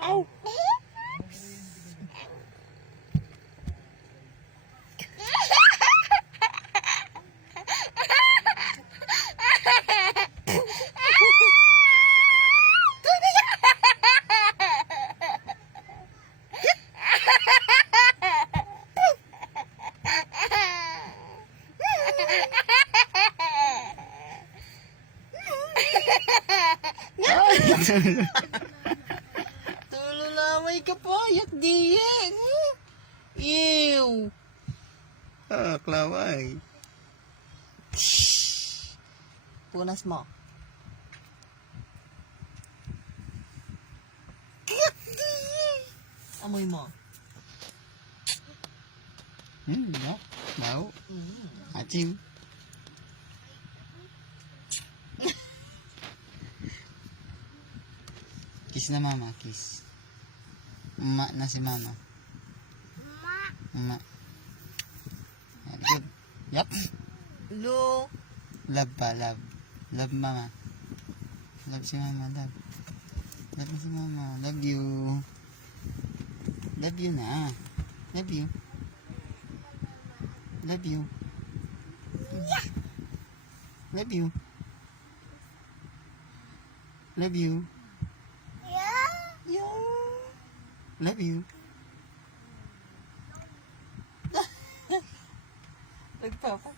Ow! Tululamay ka pa, yak diyan. Ew. Ah, klaway. Punas mo. Amoy mo. No. Mau. Acing. Kiss na mama, kiss. Emak na si mama. Emak. Very good. Yup. Lo. Love pa, love. Love mama. Love si mama, love. Love na si mama. Love you. Love you na. Love you. Love you. Love you. Love you. Yo. Love you. Nagpapa.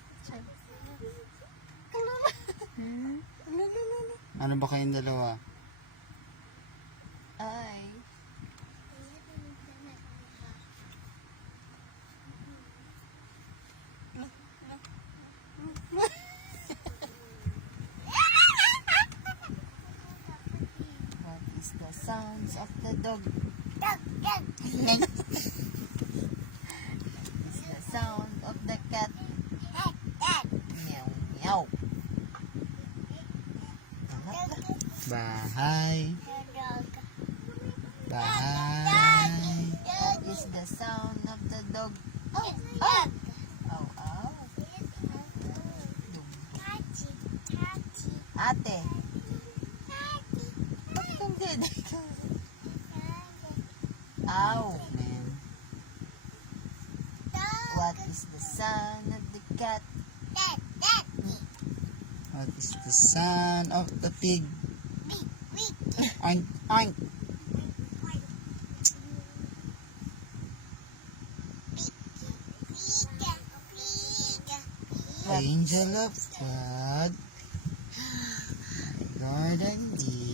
Ano ba kayong dalawa? Ay. What is the sounds of the dog? What is the sound of the cat? Meow, meow. Bahay. Bahay. What is the sound of the dog? Oh, oh. Oh, oh. Ate. Bakit ang dede ka? Ow. Man. What is the sound of the cat? What is the sound of the pig? Oink, oink. Angel of God. My guardian dear.